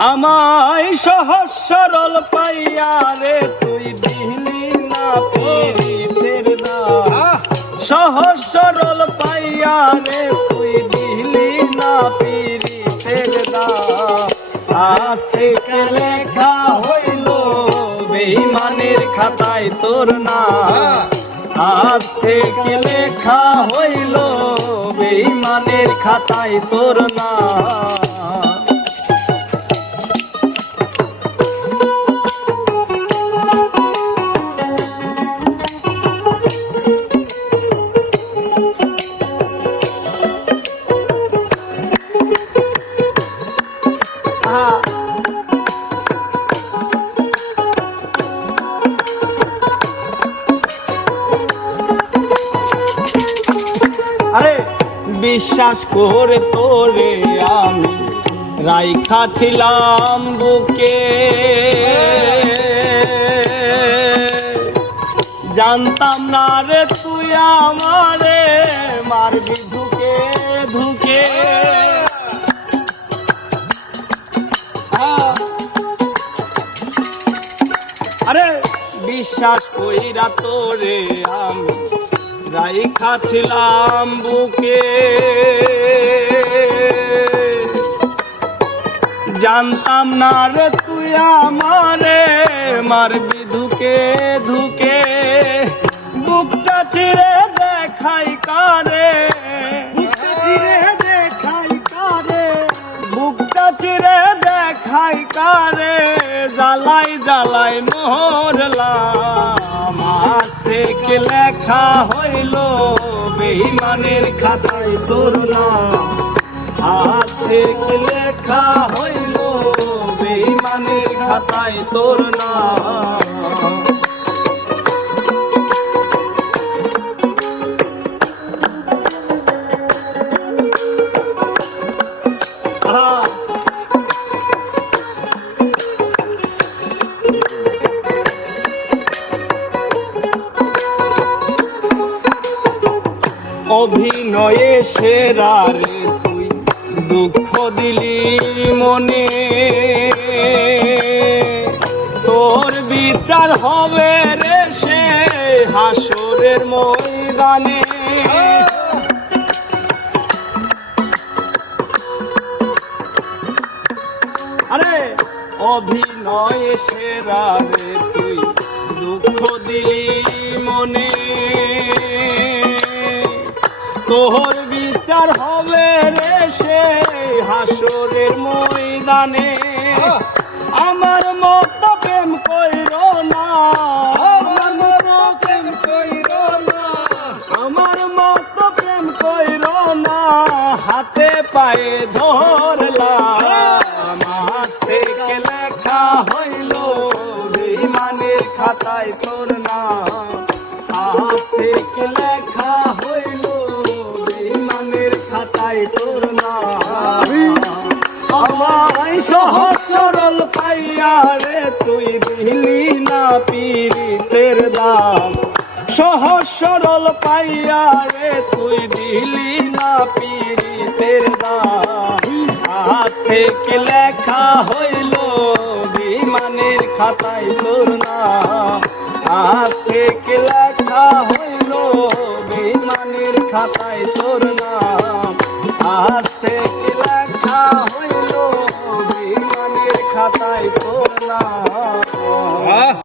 আমায় সহজ সরল পাইয়া রে তুই দিলি না পীড়িতের দাম সহজ সরল পাইয়া রে তুই দিলি না পীড়িতের দাম আজ থেকে লেখা হইল বেইমানের খাতায় তোর না আজ থেকে লেখা হইল বেইমানের খাতায় তোর না বিশ্বাস করে তোরে আমি রাইখা ছিলাম বুকে। জানতাম না রে তুই আমারে, মারবি ধুকে ধুকে। আরে, বিশ্বাস কইরা তোরে আমি রাইখা ছিলাম বুকে। জানতাম না রে তুই আমারে, মারবি ধুকে ধুকে। বুকটা চিরে দেখাই কারে, বুকটা দেখাই কারে, বুকটা চিরে দেখাই কারে। জ্বালাই জ্বালাই মরলাম। আজ থেকে লেখা হইল বেইমানের খাতায় তোর নাম। আজ থেকে লেখা হইল বেইমানের খাতায় তোর নাম। অভিনয়ে সেরা রে তুই, দুঃখ দিলি মনে। তোর বিচার হবে রে সে হাসরের ময়দানে। আরে, অভিনয় সেরা রে তুই, দুঃখ দিলি মনে। বিচার হবে রে সে হাসরের ময়দানে। আমার মত প্রেম কইর না। আমার মত প্রেম কইর না। আমার মত প্রেম কইর না। হাতে পায়ে ধরলাম আজ থেকে লেখা হইল বিমানের খাতায় তোর নাম। আজ থেকে লেখা সহজ সরল পাইয়া রে, তুই দিলি না পীড়িতের দাম। সহজ সরল পাইয়া রে, তুই দিলি না পীড়িতের দাম। আজ থেকে লেখা হইল, বিমানের খাতায় তোর নাম। আজ লেখা হইল, বিমানের খাতায় তোর নাম। থেকে